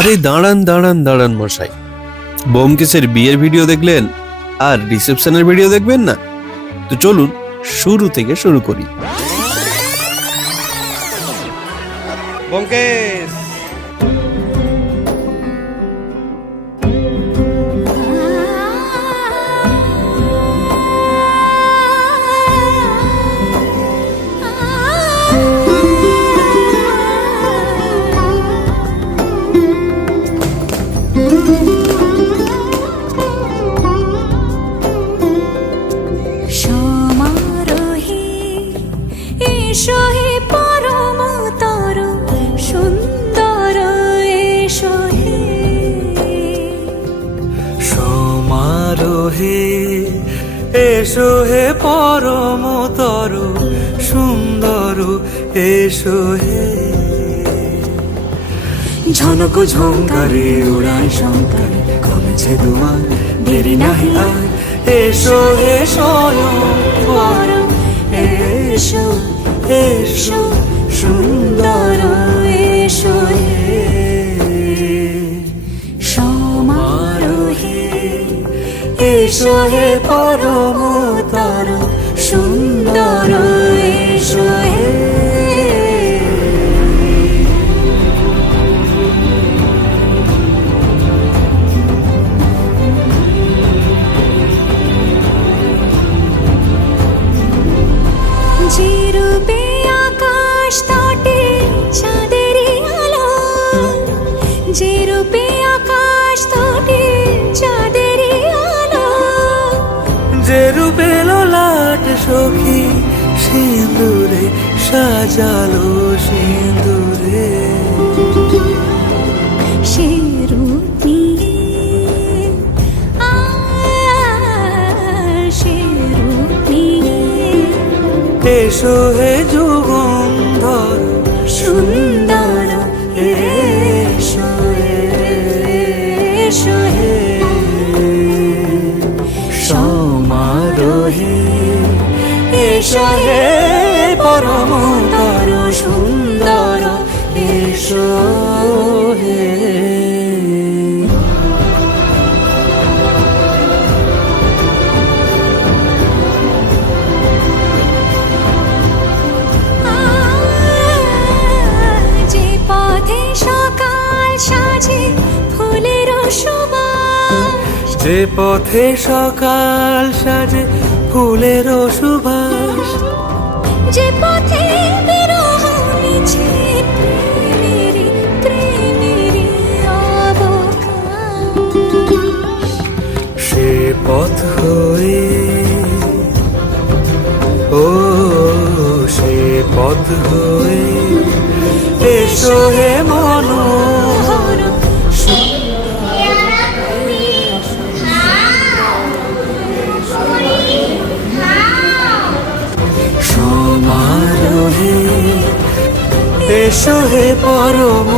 আরে দাঁড়ান দাঁড়ান দাঁড়ান মশাই, ব্যোমকেশের বিয়ের ভিডিও দেখলেন আর রিসেপশনের ভিডিও দেখবেন না? তো চলুন শুরু থেকে শুরু করি। ব্যোমকেশ, এসো হে পরমতর সুন্দর, এসো হে ঝনক ঝঙ্কারে উড়ায় শঙ্কার, কমেছে দুয়ার দেরি নাহি আর, এসো হে স্বয়ং পরম, এসো এসো সুন্দর, এসো হে সমারোহে, এসো হে পরমতর সুন্দর, এসো হে যে রূপে আকাশ তটে চাঁদেরই আলো, যে রূপে আকাশ তটে চাঁদেরই আলো, যে রূপে ললাট সখী সিঁদুরে সাজালো সিঁদুরে, সে রূপ নিয়ে সে রূপ নিয়ে এসো হে যুগন্ধর সুন্দর, এসো এসো হে সমারোহে, এসো হে পরমতর সুন্দর, এসো হে যে পথে সকাল সাজে ফুলের সুবাস, যে পথে সকাল সাজে ফুলের সুবাস, যে পথে বিরহ মিছে প্রেমেরই প্রেমেরই অবকাশ, সে পথ হয়ে ও সে পথ হয়ে, এসো হে মনোহর সমারোহে, এসো হে পরম